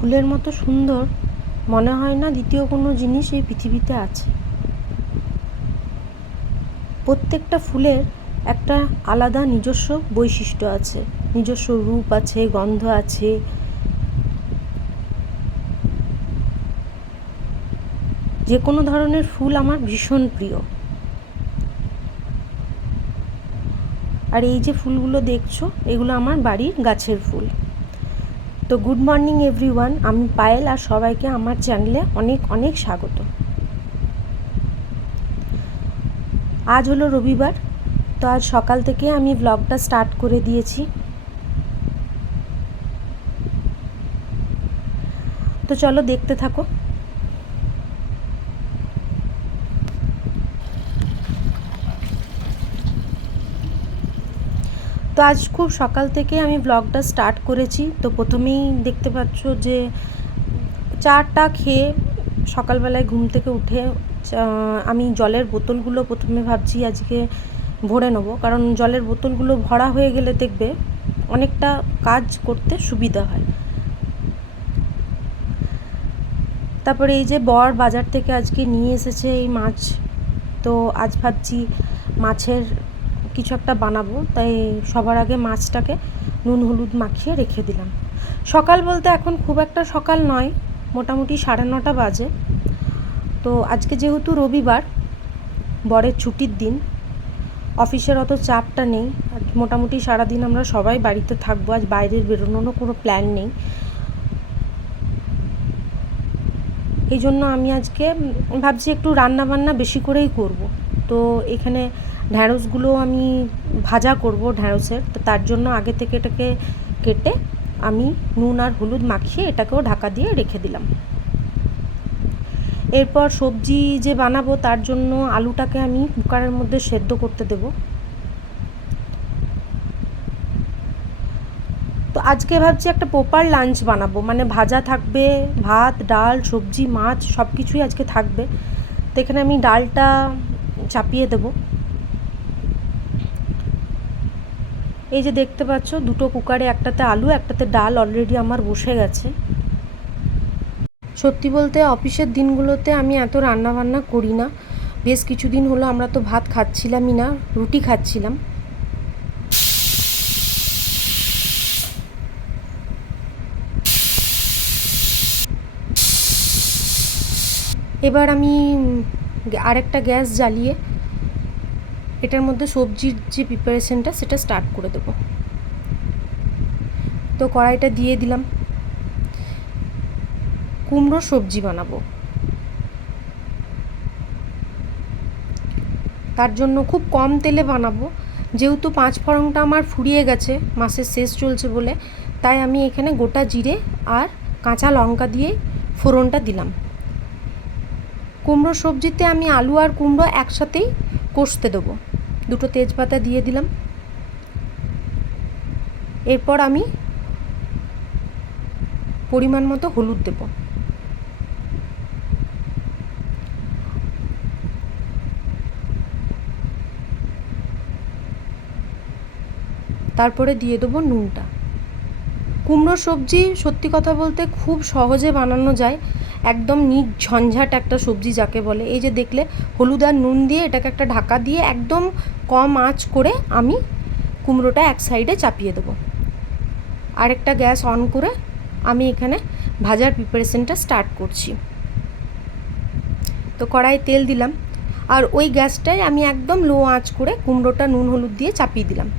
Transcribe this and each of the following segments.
ফুলের মতো সুন্দর মনে হয় না দ্বিতীয় কোনো জিনিস এই পৃথিবীতে আছে। প্রত্যেকটা ফুলের একটা আলাদা নিজস্ব বৈশিষ্ট্য আছে, নিজস্ব রূপ আছে, গন্ধ আছে। যে কোনো ধরনের ফুল আমার ভীষণ প্রিয়। আর এই যে ফুলগুলো দেখছো, এগুলো আমার বাড়ির গাছের ফুল। তো গুড মর্নিং এভরিওয়ান, আমি পায়েল, আর সবাইকে আমার চ্যানেলে অনেক অনেক স্বাগত। আজ হলো রবিবার, তো আজ সকাল থেকে আমি ব্লগটা স্টার্ট করে দিয়েছি। তো চলো দেখতে থাকো। তো আজ খুব সকাল থেকে আমি ব্লগটা স্টার্ট করেছি। তো প্রথমেই দেখতে পাচ্ছ যে চাটা খেয়ে সকালবেলায় ঘুম থেকে উঠে আমি জলের বোতলগুলো প্রথমে ভাবছি আজকে ভরে নেবো, কারণ জলের বোতলগুলো ভরা হয়ে গেলে দেখবে অনেকটা কাজ করতে সুবিধা হয়। তারপরে এই যে বর বাজার থেকে আজকে নিয়ে এসেছে এই মাছ, তো আজ ভাবছি মাছের কিছু একটা বানাবো, তাই সবার আগে মাছটাকে নুন হলুদ মাখিয়ে রেখে দিলাম। সকাল বলতে এখন খুব একটা সকাল নয়, মোটামুটি 9:30 বাজে। তো আজকে যেহেতু রবিবার, বরের ছুটির দিন, অফিসের অত চাপটা নেই, আর মোটামুটি সারাদিন আমরা সবাই বাড়িতে থাকবো। আজ বাইরের বেরোনোরও কোনো প্ল্যান নেই। এই জন্য আমি আজকে ভাবছি একটু রান্না বান্না বেশি করেই করব। তো এখানে ঢ্যাঁড়সগুলো আমি ভাজা করব ঢ্যাঁড়সের, তো তার জন্য আগে থেকে এটাকে কেটে আমি নুন আর হলুদ মাখিয়ে এটাকেও ঢাকা দিয়ে রেখে দিলাম। এরপর সবজি যে বানাবো তার জন্য আলুটাকে আমি কুকারের মধ্যে সেদ্ধ করতে দেব। তো আজকে ভাবছি একটা প্রপার লাঞ্চ বানাবো, মানে ভাজা থাকবে, ভাত, ডাল, সবজি, মাছ সব কিছুই আজকে থাকবে। তো এখানে আমি ডালটা চাপিয়ে দেব। এই যে দেখতে পাচ্ছ, দুটো কুকারে, একটাতে আলু একটাতে ডাল অলরেডি আমার বসে গেছে। সত্যি বলতে অফিসের দিনগুলোতে আমি এত রান্না বান্না করি না। বেশ কিছুদিন হলো আমরা তো ভাত খাচ্ছিলামই না, রুটি খাচ্ছিলাম। এবার আমি আরেকটা গ্যাস জ্বালিয়ে এটার মধ্যে সবজির যে প্রিপারেশনটা সেটা স্টার্ট করে দেব। তো কড়াইটা দিয়ে দিলাম। কুমড়োর সবজি বানাবো, তার জন্য খুব কম তেলে বানাবো। যেহেতু 5 ফোড়নটা আমার ফুরিয়ে গেছে, মাসের শেষ চলছে বলে, তাই আমি এখানে গোটা জিরে আর কাঁচা লঙ্কা দিয়ে ফোড়নটা দিলাম। কুমড়োর সবজিতে আমি আলু আর কুমড়ো একসাথেই কষতে দেবো। দুটো তেজপাতা দিয়ে দিলাম। এরপর আমি পরিমাণ মতো হলুদ দেব। তারপরে দিয়ে দেবো নুনটা। কুমড়োর সবজি সত্যি কথা বলতে খুব সহজে বানানো যায়, একদম নির্ঝঞ্ঝাট একটা সবজি যাকে বলে। এই যে দেখলে, হলুদ আর নুন দিয়ে এটাকে একটা ঢাকা দিয়ে একদম কম আঁচ করে আমি কুমড়োটা এক সাইডে চাপিয়ে দেবো। আরেকটা গ্যাস অন করে আমি এখানে ভাজার প্রিপারেশনটা স্টার্ট করছি। তো কড়াইয়ে তেল দিলাম, আর ওই গ্যাসটায় আমি একদম লো আঁচ করে কুমড়োটা নুন হলুদ দিয়ে চাপিয়ে দিলাম।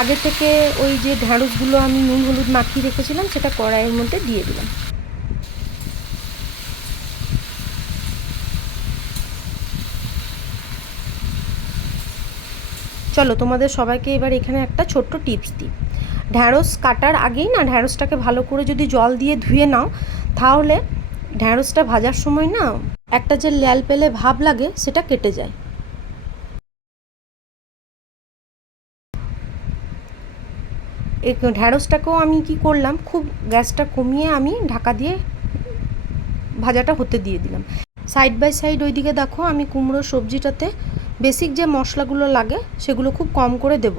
আগে থেকে ওই যে ঢ্যাঁড়সগুলো আমি নুন হলুদ মাখিয়ে রেখেছিলাম সেটা কড়াইয়ের মধ্যে দিয়ে দিলাম। চলো তোমাদের সবাইকে এবার এখানে একটা ছোট্ট টিপস দিই। ঢ্যাঁড়স কাটার আগেই না, ঢ্যাঁড়সটাকে ভালো করে যদি জল দিয়ে ধুয়ে নাও, তাহলে ঢ্যাঁড়সটা ভাজার সময় না একটা যে ল্যাল পেলে ভাব লাগে সেটা কেটে যায়। এই ঢ্যাঁড়সটাকেও আমি কি করলাম, খুব গ্যাসটা কমিয়ে আমি ঢাকা দিয়ে ভাজাটা হতে দিয়ে দিলাম। সাইড বাই সাইড ওইদিকে দেখো, আমি কুমড়োর সবজিটাতে বেসিক যে মশলাগুলো লাগে সেগুলো খুব কম করে দেব,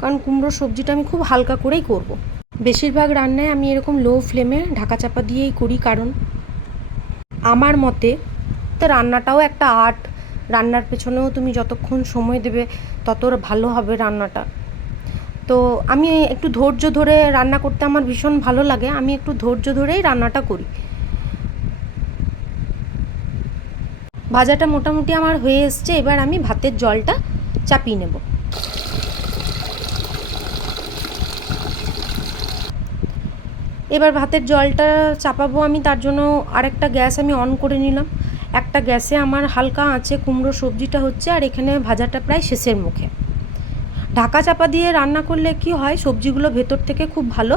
কারণ কুমড়োর সবজিটা আমি খুব হালকা করেই করব। বেশিরভাগ রান্নায় আমি এরকম লো ফ্লেমে ঢাকা চাপা দিয়েই করি, কারণ আমার মতে তো রান্নাটাও একটা আর্ট। রান্নার পেছনেও তুমি যতক্ষণ সময় দেবে তত ভালো হবে রান্নাটা। তো আমি একটু ধৈর্য ধরে রান্না করতে আমার ভীষণ ভালো লাগে, আমি একটু ধৈর্য ধরেই রান্নাটা করি। ভাজাটা মোটামুটি আমার হয়ে এসছে, এবার আমি ভাতের জলটা চাপিয়ে নেব। এবার ভাতের জলটা চাপাবো আমি, তার জন্য আরেকটা গ্যাস আমি অন করে নিলাম। একটা গ্যাসে আমার হালকা আঁচে কুমড়ো সবজিটা হচ্ছে, আর এখানে ভাজাটা প্রায় শেষের মুখে। ঢাকা চাপা দিয়ে রান্না করলে কি হয়, সবজিগুলো ভেতর থেকে খুব ভালো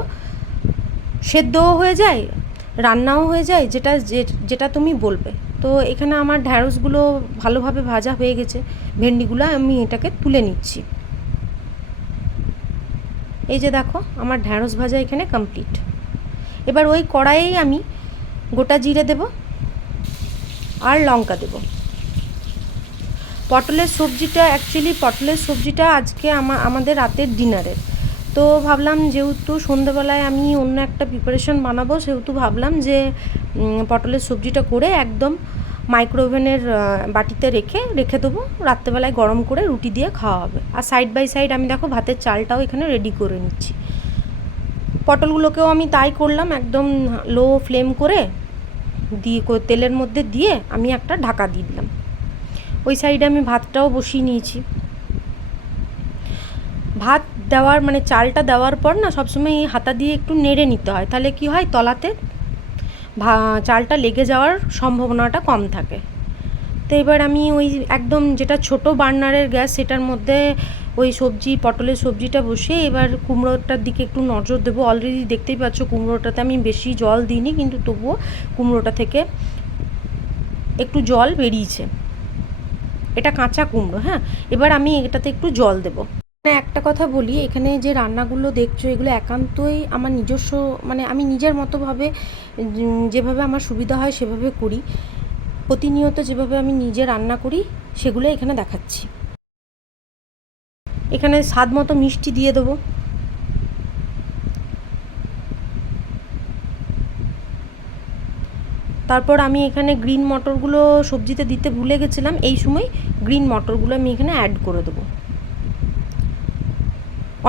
সেদ্ধও হয়ে যায়, রান্নাও হয়ে যায়, যেটা তুমি বলবে। তো এখানে আমার ঢ্যাঁড়সগুলো ভালোভাবে ভাজা হয়ে গেছে, ভেন্ডিগুলো আমি এটাকে তুলে নিচ্ছি। এই যে দেখো আমার ঢ্যাঁড়স ভাজা এখানে কমপ্লিট। এবার ওই কড়াইয়েই আমি গোটা জিরে দেব আর লঙ্কা দেব। পটলের সবজিটা আজকে আমাদের রাতের ডিনারের। তো ভাবলাম যেহেতু সন্ধ্যেবেলায় আমি অন্য একটা প্রিপারেশন বানাবো, সেহেতু ভাবলাম যে পটলের সবজিটা করে একদম মাইক্রোওভেনের বাটিতে রেখে দেবো, রাত্রেবেলায় গরম করে রুটি দিয়ে খাওয়া হবে। আর সাইড বাই সাইড আমি দেখো ভাতের চালটাও এখানে রেডি করে নিচ্ছি। পটলগুলোকেও আমি তাই করলাম, একদম লো ফ্লেম করে তেলের মধ্যে দিয়ে আমি একটা ঢাকা দিয়ে দিলাম। ওই সাইডে আমি ভাতটাও বসিয়ে নিয়েছি। ভাত দেওয়ার মানে চালটা দেওয়ার পর না সবসময় হাতা দিয়ে একটু নেড়ে নিতে হয়, তাহলে কি হয় তলাতে চালটা লেগে যাওয়ার সম্ভাবনাটা কম থাকে। তো এবার আমি ওই একদম যেটা ছোট বার্নারের গ্যাস, সেটার মধ্যে ওই পটলের সবজিটা বসিয়ে এবার কুমড়োটার দিকে একটু নজর দেবো। অলরেডি দেখতেই পাচ্ছ কুমড়োটাতে আমি বেশি জল দিইনি, কিন্তু তবুও কুমড়োটা থেকে একটু জল বেরিয়েছে। এটা কাঁচা কুমড়ো, হ্যাঁ। এবার আমি এটাতে একটু জল দেবো। একটা কথা বলি, এখানে যে রান্নাগুলো দেখছো এগুলো একান্তই আমার নিজস্ব, মানে আমি নিজের মতোভাবে যেভাবে আমার সুবিধা হয় সেভাবে করি। প্রতিনিয়ত যেভাবে আমি নিজে রান্না করি সেগুলো এখানে দেখাচ্ছি। এখানে স্বাদ মতো মিষ্টি দিয়ে দেবো। তারপর আমি এখানে গ্রিন মটরগুলো সবজিতে দিতে ভুলে গেছিলাম, এই সময় গ্রিন মটরগুলো আমি এখানে অ্যাড করে দেবো।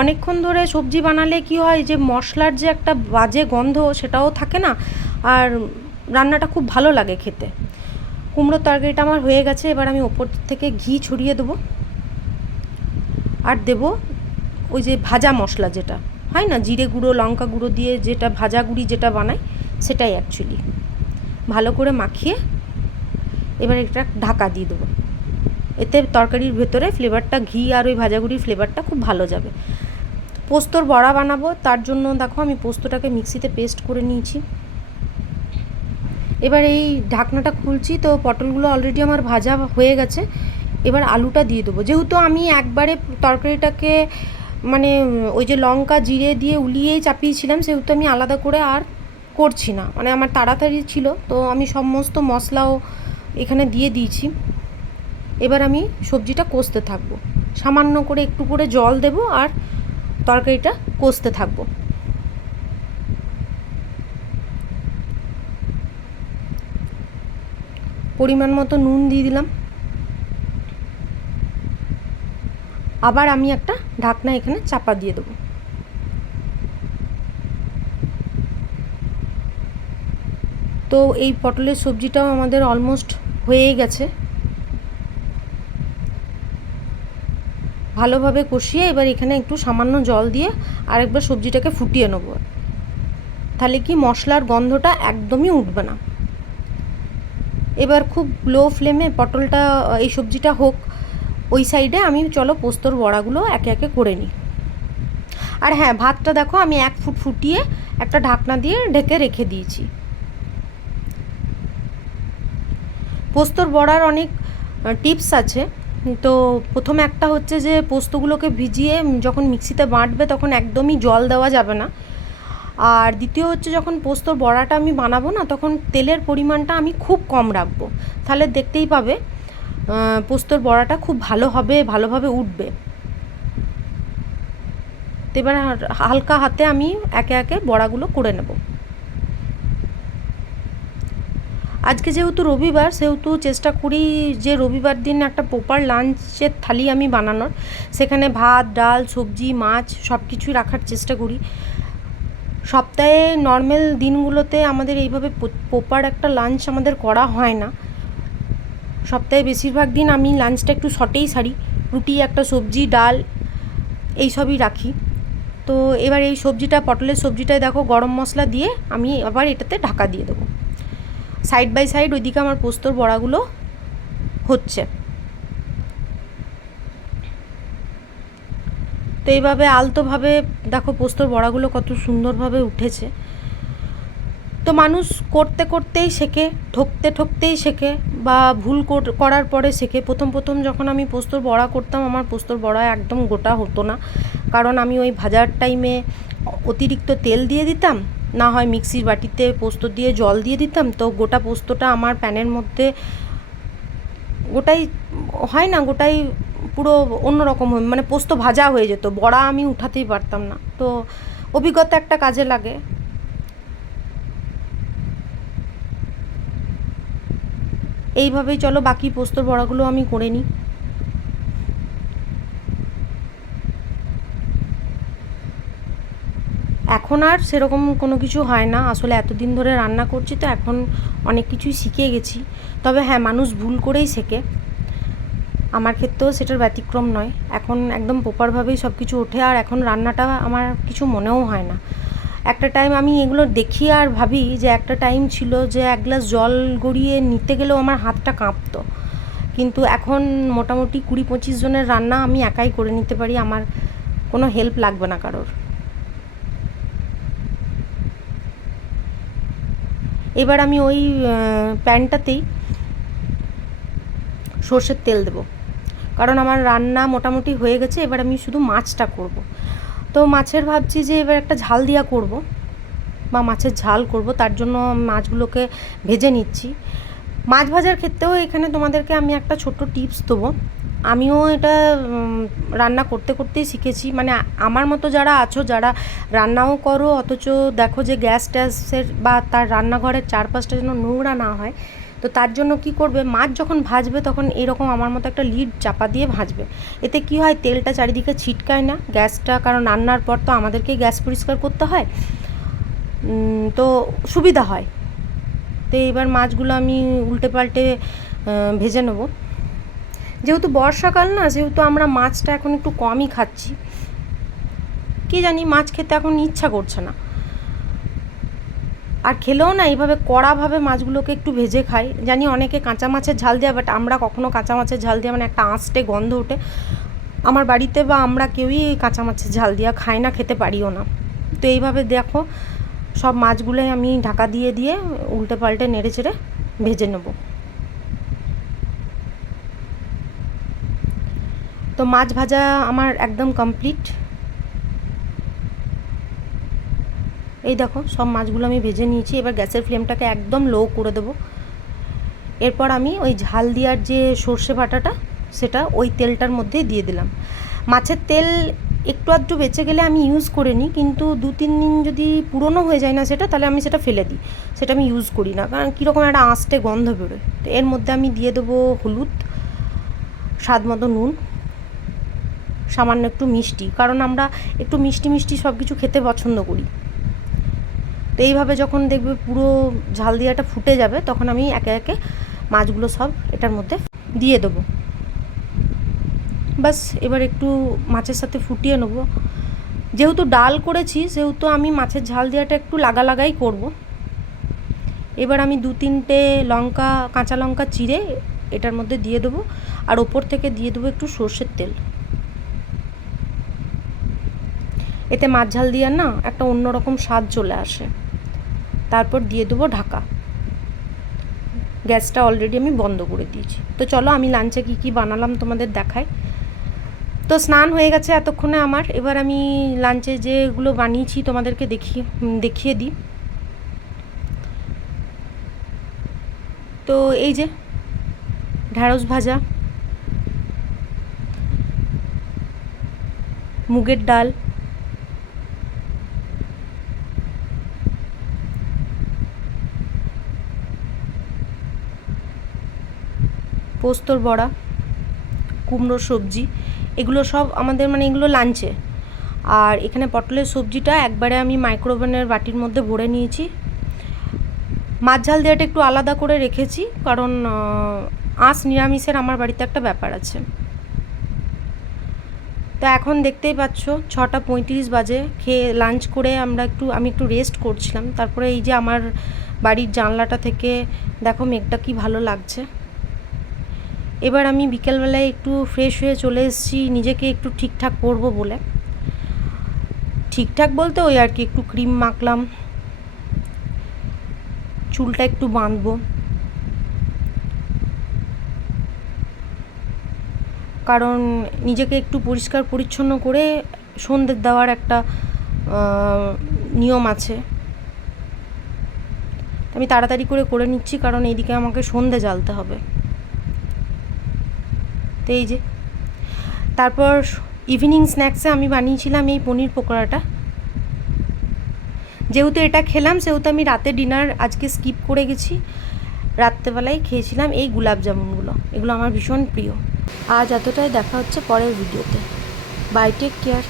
অনেকক্ষণ ধরে সবজি বানালে কি হয় যে মশলার যে একটা বাজে গন্ধ সেটাও থাকে না, আর রান্নাটা খুব ভালো লাগে খেতে। কুমড়োর তরকারিটা আমার হয়ে গেছে, এবার আমি ওপর থেকে ঘি ছড়িয়ে দেবো, আর দেবো ওই যে ভাজা মশলা যেটা হয় না, জিরে গুঁড়ো লঙ্কা গুঁড়ো দিয়ে যেটা ভাজা গুঁড়ি যেটা বানাই, সেটাই অ্যাকচুয়ালি ভালো করে মাখিয়ে এবার একটা ঢাকা দিয়ে দেবো। এতে তরকারির ভেতরে ফ্লেভারটা, ঘি আর ওই ভাজাগুড়ির ফ্লেভারটা খুব ভালো যাবে। পোস্তর বড়া বানাবো, তার জন্য দেখো আমি পোস্তটাকে মিক্সিতে পেস্ট করে নিয়েছি। এবার এই ঢাকনাটা খুলছি, তো পটলগুলো অলরেডি আমার ভাজা হয়ে গেছে। এবার আলুটা দিয়ে দেবো। যেহেতু আমি একবারে তরকারিটাকে মানে ওই যে লঙ্কা জিরে দিয়ে উলিয়েই চাপিয়েছিলাম, সেহেতু আমি আলাদা করে আর করছি না, মানে আমার তাড়াতাড়ি ছিল, তো আমি সমস্ত মশলাও এখানে দিয়ে দিয়েছি। এবার আমি সবজিটা কষতে থাকবো, সামান্য করে একটু করে জল দেবো আর তরকারিটা কষতে থাকবো। পরিমাণ মতো নুন দিয়ে দিলাম। আবার আমি একটা ঢাকনা এখানে চাপা দিয়ে দেবো। তো এই পটলের সবজিটাও আমাদের অলমোস্ট হয়েই গেছে। ভালোভাবে কষিয়ে এবার এখানে একটু সামান্য জল দিয়ে আরেকবার সবজিটাকে ফুটিয়ে নেবো, তাহলে কি মশলার গন্ধটা একদমই উঠবে না। এবার খুব লো ফ্লেমে পটলটা এই সবজিটা হোক, ওই সাইডে আমি চলো পোস্তর বড়াগুলো একে একে করে নিই। আর হ্যাঁ, ভাতটা দেখো আমি 1 ফুট ফুটিয়ে একটা ঢাকনা দিয়ে ঢেকে রেখে দিয়েছি। পোস্তর বড়ার অনেক টিপস আছে। তো প্রথমে একটা হচ্ছে যে পোস্তগুলোকে ভিজিয়ে যখন মিক্সিতে বাটবে তখন একদমই জল দেওয়া যাবে না। আর দ্বিতীয় হচ্ছে যখন পোস্তর বড়াটা আমি বানাবো না, তখন তেলের পরিমাণটা আমি খুব কম রাখবো, তাহলে দেখতেই পাবে পোস্তর বড়াটা খুব ভালো হবে, ভালোভাবে উঠবে। তো এবার হালকা হাতে আমি একে একে বড়াগুলো করে নেব। আজকে যেহেতু রবিবার, সেহেতু চেষ্টা করি যে রবিবার দিন একটা প্রপার লাঞ্চের থালি আমি বানানোর। সেখানে ভাত, ডাল, সবজি, মাছ সব কিছুই রাখার চেষ্টা করি। সপ্তাহে নর্মাল দিনগুলোতে আমাদের এইভাবে প্রপার একটা লাঞ্চ আমাদের করা হয় না। সপ্তাহে বেশিরভাগ দিন আমি লাঞ্চটা একটু শর্টেই সারি, রুটি, একটা সবজি, ডাল এইসবই রাখি। তো এবার এই সবজিটা, পটলের সবজিটায় দেখো গরম মশলা দিয়ে আমি আবার এটাতে ঢাকা দিয়ে দেবো। সাইড বাই সাইড ওইদিকে আমার পোস্তর বড়াগুলো হচ্ছে। তো এইভাবে আলতোভাবে দেখো পোস্তর বড়াগুলো কত সুন্দরভাবে উঠেছে। তো মানুষ করতে করতেই শেখে, ঠকতে ঠকতেই শেখে, বা ভুল করার পরে শেখে। প্রথম যখন আমি পোস্তর বড়া করতাম, আমার পোস্তর বড়া একদম গোটা হতো না, কারণ আমি ওই ভাজার টাইমে অতিরিক্ত তেল দিয়ে দিতাম, না হয় মিক্সির বাটিতে পোস্ত দিয়ে জল দিয়ে দিতাম। তো গোটা পোস্তটা আমার প্যানের মধ্যে গোটাই হয় না, গোটাই পুরো অন্যরকম মানে পোস্ত ভাজা হয়ে যেত, বড়া আমি উঠাতেই পারতাম না। তো অভিজ্ঞতা একটা কাজে লাগে। এইভাবেই চলো বাকি পোস্তর বড়াগুলো আমি করে নিই। এখন আর সেরকম কোনো কিছু হয় না, আসলে এতদিন ধরে রান্না করছি তো এখন অনেক কিছুই শিখে গেছি। তবে হ্যাঁ, মানুষ ভুল করেই শেখে, আমার ক্ষেত্রেও সেটার ব্যতিক্রম নয়। এখন একদম প্রপারভাবেই সব কিছু ওঠে, আর এখন রান্নাটা আমার কিছু মনেও হয় না। একটা টাইম আমি এগুলো দেখি আর ভাবি যে একটা টাইম ছিল যে এক গ্লাস জল গড়িয়ে নিতে গেলেও আমার হাতটা কাঁপতো, কিন্তু এখন মোটামুটি 20-25 জনের রান্না আমি একাই করে নিতে পারি, আমার কোনো হেল্প লাগবে না কারোর। এবার আমি ওই প্যানটাতেই সর্ষের তেল দেবো, কারণ আমার রান্না মোটামুটি হয়ে গেছে। এবার আমি শুধু মাছটা করব। তো মাছের ভাবছি যে এবার একটা ঝাল দিয়া করব, বা মাছের ঝাল করব, তার জন্য মাছগুলোকে ভেজে নিচ্ছি। মাছ ভাজার ক্ষেত্রেও এখানে তোমাদেরকে আমি একটা ছোট্ট টিপস দেবো। আমিও এটা রান্না করতে করতেই শিখেছি। মানে আমার মতো যারা আছো, যারা রান্নাও করো অথচ দেখো যে গ্যাস ট্যাসের বা তার রান্নাঘরের চারপাশটা যেন নোংরা না হয়, তো তার জন্য কি করবে, মাছ যখন ভাজবে তখন এরকম আমার মতো একটা লিড চাপা দিয়ে ভাজবে। এতে কি হয়, তেলটা চারিদিকে ছিটকায় না, গ্যাসটা, কারণ রান্নার পর তো আমাদেরকেই গ্যাস পরিষ্কার করতে হয়, তো সুবিধা হয়। তো এবার মাছগুলো আমি উল্টে পাল্টে ভেজে নেব। যেহেতু বর্ষাকাল না, সেহেতু আমরা মাছটা এখন একটু কমই খাচ্ছি, কি জানি মাছ খেতে এখন ইচ্ছা করছে না। আর খেলেও না এইভাবে কড়াভাবে মাছগুলোকে একটু ভেজে খাই। জানি অনেকে কাঁচা মাছের ঝাল দেয়, বাট আমরা কখনো কাঁচা মাছের ঝাল দিয়ে মানে একটা আঁচটে গন্ধ ওঠে আমার বাড়িতে, বা আমরা কেউই কাঁচা মাছের ঝাল দিয়ে খাই না, খেতে পারিও না। তো এইভাবে দেখো সব মাছগুলোই আমি ঢাকা দিয়ে দিয়ে উল্টে পাল্টে নেড়ে চেড়ে ভেজে নেব। তো মাছ ভাজা আমার একদম কমপ্লিট। এই দেখো সব মাছগুলো আমি ভেজে নিয়েছি। এবার গ্যাসের ফ্লেমটাকে একদম লো করে দেবো। এরপর আমি ওই ঝাল দেওয়ার যে সর্ষে বাটাটা, সেটা ওই তেলটার মধ্যেই দিয়ে দিলাম। মাছের তেল একটু আধটু বেঁচে গেলে আমি ইউজ করে নিই, কিন্তু 2-3 দিন যদি পুরনো হয়ে যায় না সেটা, তাহলে আমি সেটা ফেলে দিই, সেটা আমি ইউজ করি না, কারণ কীরকম একটা আঁচটে গন্ধ বেরোয়। তো এর মধ্যে আমি দিয়ে দেবো হলুদ, স্বাদ মতো নুন, সামান্য একটু মিষ্টি, কারণ আমরা একটু মিষ্টি মিষ্টি সব কিছু খেতে পছন্দ করি। তো এইভাবে যখন দেখবে পুরো ঝাল দিয়াটা ফুটে যাবে, তখন আমি একে একে মাছগুলো সব এটার মধ্যে দিয়ে দেবো। বাস এবার একটু মাছের সাথে ফুটিয়ে নেবো। যেহেতু ডাল করেছি, সেহেতু আমি মাছের ঝাল দেওয়াটা একটু লাগাই করব। এবার আমি 2-3টে লঙ্কা, কাঁচা লঙ্কা চিড়ে এটার মধ্যে দিয়ে দেবো, আর ওপর থেকে দিয়ে দেবো একটু সর্ষের তেল। এতে মাছ ঝাল দেওয়ার না একটা অন্যরকম স্বাদ চলে আসে। তারপর দিয়ে দেবো ঢাকা। গ্যাসটা অলরেডি আমি বন্ধ করে দিয়েছি। তো চলো আমি লাঞ্চে কী কী বানালাম তোমাদের দেখাই। তো স্নান হয়ে গেছে এতক্ষণে আমার। এবার আমি লাঞ্চে যেগুলো বানিয়েছি তোমাদেরকে দেখিয়ে দিই। তো এই যে ঢ্যাঁড়স ভাজা, মুগের ডাল, পোস্তর বড়া, কুমড়োর সবজি, এগুলো সব আমাদের মানে এগুলো লাঞ্চে। আর এখানে পটলের সবজিটা একবারে আমি মাইক্রোওভেনের বাটির মধ্যে ভরে নিয়েছি। মাছ ঝাল দেওয়াটা একটু আলাদা করে রেখেছি, কারণ আঁশ নিরামিষের আমার বাড়িতে একটা ব্যাপার আছে। তো এখন দেখতেই পাচ্ছ 6:35 বাজে, খেয়ে লাঞ্চ করে আমি একটু রেস্ট করছিলাম। তারপরে এই যে আমার বাড়ির জানলাটা থেকে দেখো মেঘটা কি ভালো লাগছে। এবার আমি বিকেলবেলায় একটু ফ্রেশ হয়ে চলে এসেছি নিজেকে একটু ঠিকঠাক করবো বলে। ঠিকঠাক বলতে ওই আর কি, একটু ক্রিম মাখলাম, চুলটা একটু বাঁধবো, কারণ নিজেকে একটু পরিষ্কার পরিচ্ছন্ন করে সন্ধ্যে দেওয়ার একটা নিয়ম আছে। আমি তাড়াতাড়ি করে নিচ্ছি, কারণ এইদিকে আমাকে সন্ধ্যে জ্বালতে হবে। তো এই যে, তারপর ইভিনিং স্ন্যাক্সে আমি বানিয়েছিলাম এই পনির পকোড়াটা। যেহেতু এটা খেলাম সেহেতু আমি রাতে ডিনার আজকে স্কিপ করে গেছি। রাত্রেবেলায় খেয়েছিলাম এই গুলাব জামুনগুলো, এগুলো আমার ভীষণ প্রিয়। আজ এতটাই, দেখা হচ্ছে পরের ভিডিওতে। Bye, take care.